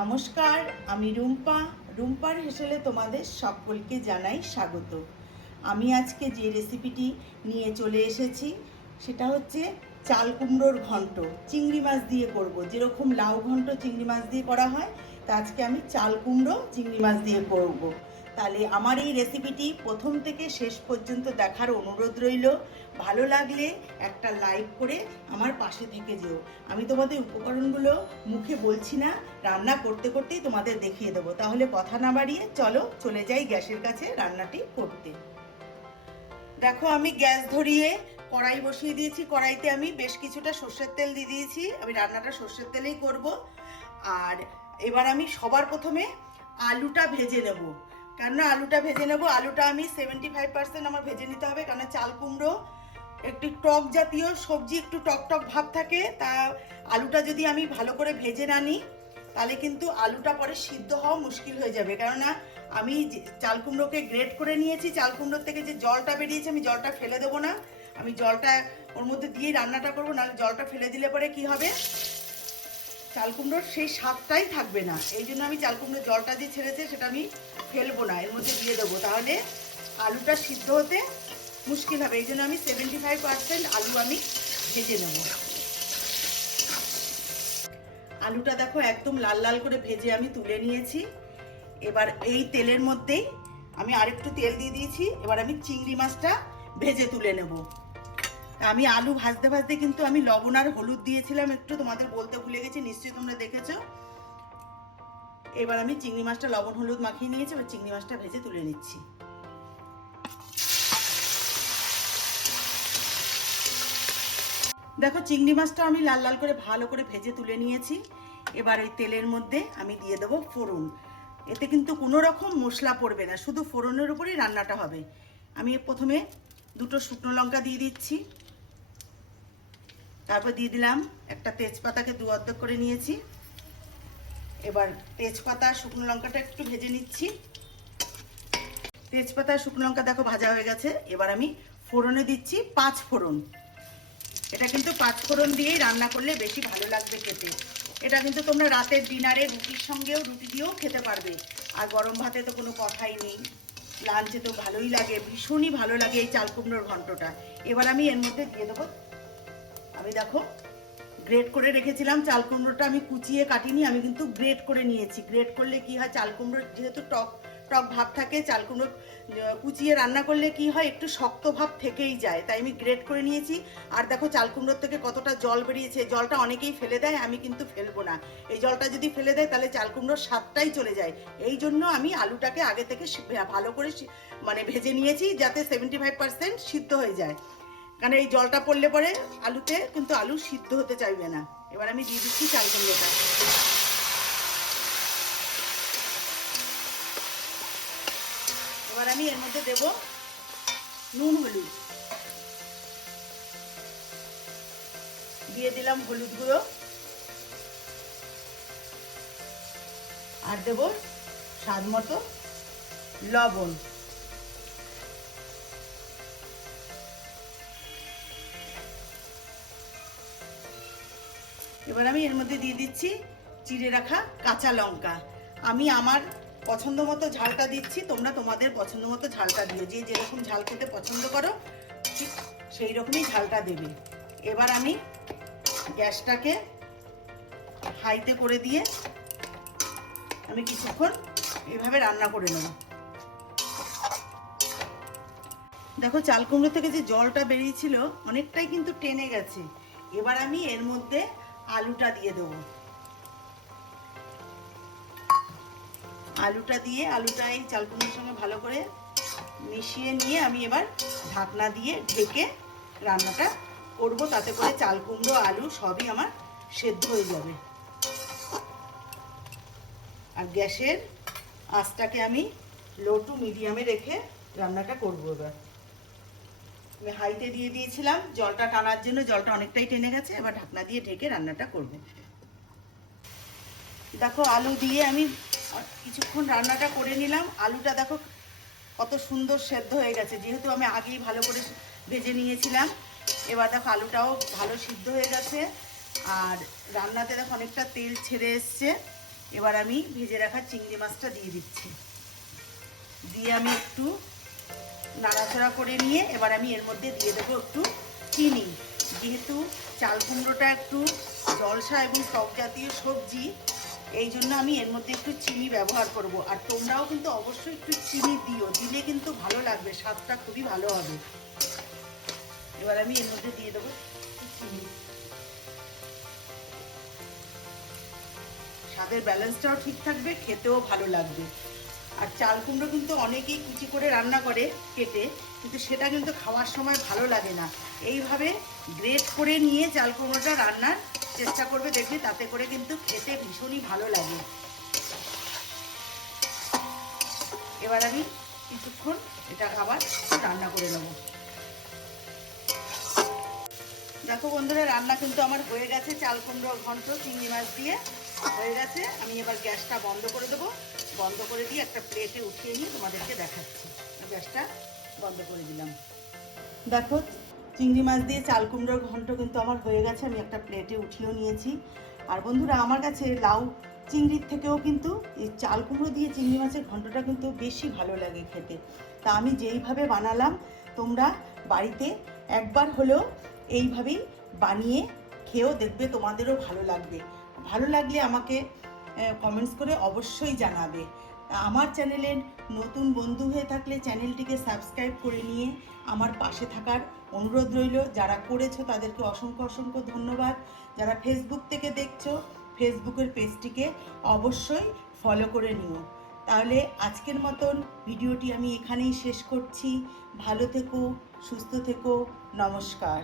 নমস্কার, আমি রুম্পা। রুম্পার হেসেলে তোমাদের সকলকে জানাই স্বাগত। আমি আজকে যে রেসিপিটি নিয়ে চলে এসেছি, সেটা হচ্ছে চাল কুমড়োর ঘন্ট। চিংড়ি মাছ দিয়ে করব। যেরকম লাউ ঘন্ট চিংড়ি মাছ দিয়ে করা হয়, তা আজকে আমি চাল কুমড়ো চিংড়ি মাছ দিয়ে করব। তাহলে আমার এই রেসিপিটি প্রথম থেকে শেষ পর্যন্ত দেখার অনুরোধ রইল। ভালো লাগলে একটা লাইক করে আমার পাশে থেকে যেও। আমি তোমাদের উপকরণগুলো মুখে বলছি না, রান্না করতে করতেই তোমাদের দেখিয়ে দেবো। তাহলে কথা না বাড়িয়ে চলো, চলে যাই গ্যাসের কাছে রান্নাটি করতে। দেখো আমি গ্যাস ধরিয়ে কড়াই বসিয়ে দিয়েছি। কড়াইতে আমি বেশ কিছুটা সর্ষের তেল দিয়ে দিয়েছি। আমি রান্নাটা সর্ষের তেলেই করব। আর এবার আমি সবার প্রথমে আলুটা ভেজে নেব। কেননা আলুটা ভেজে নেব। আলুটা আমি সেভেন্টি ফাইভ পার্সেন্ট আমার ভেজে নিতে হবে, কেননা চাল কুমড়ো, একটু টক জাতীয় সবজি, একটু টক টক ভাব থাকে, তা আলুটা যদি আমি ভালো করে ভেজে না নিই, তাহলে কিন্তু আলুটা পরে সিদ্ধ হওয়া মুশকিল হয়ে যাবে। কেননা আমি চাল কুমড়োকে গ্রেট করে নিয়েছি, চাল কুমড়োর থেকে যে জলটা বেরিয়েছে, আমি জলটা ফেলে দেবো না। আমি জলটা ওর মধ্যে দিয়ে রান্নাটা করব, নাহলে জলটা ফেলে দিলে পরে কি হবে? চাল কুমড়োর সেই স্বাদটাই থাকবে না। এই জন্য আমি চাল কুমড়োর জলটা যে ছেড়েছে, সেটা আমি ফেলব না। এর মধ্যে দিয়ে দেবো। তাহলে আলুটা সিদ্ধ হতে মুশকিল হবে। এই জন্য আমি সেভেন্টি ফাইভ পার্সেন্ট আলু আমি ভেজে নেব। আলুটা দেখো একদম লাল লাল করে ভেজে আমি তুলে নিয়েছি। এবার এই তেলের মধ্যেই আমি আরেকটু তেল দিয়ে দিয়েছি। এবার আমি চিংড়ি মাছটা ভেজে তুলে নেব। আমি আলু ভাজতে ভাজতে কিন্তু আমি লবণ আর হলুদ দিয়েছিলাম একটু, তোমাদের বলতে ভুলে গেছি, নিশ্চয়ই তোমরা দেখেছ। এবার আমি চিংড়ি মাছটা লবণ হলুদ মাখিয়ে নিয়েছি, এবার চিংড়ি মাছটা ভেজে তুলে নিচ্ছি। দেখো, চিংড়ি মাছটা আমি লাল লাল করে ভালো করে ভেজে তুলে নিয়েছি। এবার এই তেলের মধ্যে আমি দিয়ে দেবো ফোড়ন। এতে কিন্তু কোনো রকম মশলা পড়বে না, শুধু ফোড়নের উপরেই রান্নাটা হবে। আমি প্রথমে দুটো শুকনো লঙ্কা দিয়ে দিচ্ছি। তারপর দিয়ে দিলাম একটা তেজপাতাকে দু অর্ধেক করে নিয়েছি। এবার তেজপাতা, শুকনো লঙ্কাটা একটু ভেজে নিচ্ছি। তেজপাতা, শুকনো লঙ্কা দেখো ভাজা হয়ে গেছে। এবার আমি ফোড়নে দিচ্ছি পাঁচ ফোড়ন। এটা কিন্তু পাঁচ ফোড়ন দিয়েই রান্না করলে বেশি ভালো লাগবে খেতে। এটা কিন্তু তোমরা রাতের ডিনারে রুটির সঙ্গেও রুটি দিয়েও খেতে পারবে। আর গরম ভাতে তো কোনো কথাই নেই। লাঞ্চে তো ভালোই লাগে, ভীষণই ভালো লাগে এই চাল কুমড়োর ঘন্টটা এবার আমি এর মধ্যে দিয়ে দেবো আমি দেখো গ্রেট করে রেখেছিলাম, চাল কুমড়োটা আমি কুচিয়ে কাটিনি, আমি কিন্তু গ্রেট করে নিয়েছি। গ্রেট করলে কি হয়, চাল কুমড়োর যেহেতু টক টক ভাব থাকে, চাল কুমড়ো কুচিয়ে রান্না করলে কি হয়, একটু শক্ত ভাব থেকেই যায়, তাই আমি গ্রেট করে নিয়েছি। আর দেখো, চাল কুমড়োর থেকে কতটা জল বেরিয়েছে, জলটা অনেকেই ফেলে দেয়, আমি কিন্তু ফেলব না। এই জলটা যদি ফেলে দেয়, তাহলে চাল কুমড়োর স্বাদটাই চলে যায়। এই জন্য আমি আলুটাকে আগে থেকে ভালো করে মানে ভেজে নিয়েছি, যাতে সেভেন্টি ফাইভ পার্সেন্ট সিদ্ধ হয়ে যায়। কারণ এই জলটা পড়লে পরে আলুতে কিন্তু আলু সিদ্ধ হতে চাইবে না। এবার আমি দিয়ে দিচ্ছি চাল কুমড়োটা এবার আমি এর মধ্যে দেব নুন, হলুদ। দিয়ে দিলাম হলুদ গুঁড়ো। আর দেব স্বাদ মতো লবণ। এবার আমি এর মধ্যে দিয়ে দিচ্ছি চিড়ে রাখা কাঁচা লঙ্কা। আমি আমার পছন্দ মতো ঝালটা দিচ্ছি, তোমরা তোমাদের পছন্দ মতো ঝালটা দিও। যে যেরকম ঝাল খেতে পছন্দ করো, ঠিক সেই রকমই ঝালটা দেবে। এবার আমি গ্যাসটাকে হাইতে করে দিয়ে আমি কিছুক্ষণ এভাবে রান্না করে নেব। দেখো চাল কুমড়ো থেকে যে জলটা বেরিয়েছিল, অনেকটাই কিন্তু টেনে গেছে। এবার আমি এর মধ্যে আলুটা দিয়ে দেবো। আলুটা দিয়ে আলুটা এই চাল কুমড়োর সঙ্গে ভালো করে মিশিয়ে নিয়ে আমি এবার ঢাকনা দিয়ে ঢেকে রান্নাটা করব। তাতে করে চাল কুমড়ো আলু সবই আমার সেদ্ধ হয়ে যাবে। আর গ্যাসের আঁচটাকে আমি লো টু মিডিয়ামে রেখে রান্নাটা করব এবার। আমি হাইতে দিয়ে দিয়েছিলাম। জলটা টানার জন্য জলটা অনেকটাই টেনে গেছে, এবার ঢাকনা দিয়ে ঢেকে রান্নাটা করব। দেখো, আলু দিয়ে আমি কিছুক্ষণ রান্নাটা করে নিলাম। আলুটা দেখো কত সুন্দর সেদ্ধ হয়ে গেছে, যেহেতু আমি আগেই ভালো করে ভেজে নিয়েছিলাম। এবার দেখো, আলুটাও ভালো সিদ্ধ হয়ে গেছে। আর রান্নাতে দেখো, অনেকটা তেল ছেড়ে এসছে। এবার আমি ভেজে রাখা চিংড়ি মাছটা দিয়ে দিচ্ছি। দিয়ে আমি একটু নাড়াচাড়া করে নিয়ে এবার আমি এর মধ্যে দিয়ে দেবো একটু চিনি। যেহেতু চাল কুমড়োটা একটু জলসা এবং টক জাতীয় সবজি, এই জন্য আমি এর মধ্যে একটু চিনি ব্যবহার করব। আর তোমরাও কিন্তু অবশ্যই একটু চিনি দিও, দিলে কিন্তু ভালো লাগবে, স্বাদটা খুবই ভালো হবে। এবার আমি এর মধ্যে দিয়ে দেবো চিনি। স্বাদের ব্যালেন্সটাও ঠিক থাকবে, খেতেও ভালো লাগবে। আর চাল কুমড়ো কিন্তু অনেকেই কুচি করে রান্না করে কেটে, কিন্তু সেটা কিন্তু খাওয়ার সময় ভালো লাগে না। এইভাবে গ্রেট করে নিয়ে চাল কুমড়োটা রান্নার চেষ্টা করবে, দেখবে তাতে করে কিন্তু খেতে ভীষণই ভালো লাগে। এবার আমি কিছুক্ষণ এটা খাবার রান্না করে নেব। দেখো বন্ধুরা, রান্না কিন্তু আমার হয়ে গেছে চাল কুমড়ো ঘন্ট চিংড়ি মাছ দিয়ে। হয়ে গেছে। আমি এবার গ্যাসটা বন্ধ করে দেবো। বন্ধ করে দিয়ে একটা প্লেটে উঠিয়ে নিয়ে তোমাদেরকে দেখাচ্ছি। গ্যাসটা বন্ধ করে দিলাম। দেখো, চিংড়ি মাছ দিয়ে চাল কুমড়োর ঘন্ট কিন্তু আমার হয়ে গেছে। আমি একটা প্লেটে উঠিয়েও নিয়েছি। আর বন্ধুরা, আমার কাছে লাউ চিংড়ির থেকেও কিন্তু এই চাল কুমড়ো দিয়ে চিংড়ি মাছের ঘন্টটা কিন্তু বেশি ভালো লাগে খেতে। তা আমি যেইভাবে বানালাম, তোমরা বাড়িতে একবার হলেও এইভাবেই বানিয়ে খেয়েও দেখবে তোমাদেরও ভালো লাগবে। ভালো লাগলে আমাকে কমেন্টস করে অবশ্যই জানাবে। আমার চ্যানেলের নতুন বন্ধু হয়ে থাকলে চ্যানেলটিকে সাবস্ক্রাইব করে নিয়ে আমার পাশে থাকার অনুরোধ রইল। যারা করেছ তাদেরকে অসংখ্য অসংখ্য ধন্যবাদ। যারা ফেসবুক থেকে দেখছ ফেসবুকের পেজটিকে অবশ্যই ফলো করে নিও। তাহলে আজকের মতন ভিডিওটি আমি এখানেই শেষ করছি। ভালো থেকো, সুস্থ থেকো, নমস্কার।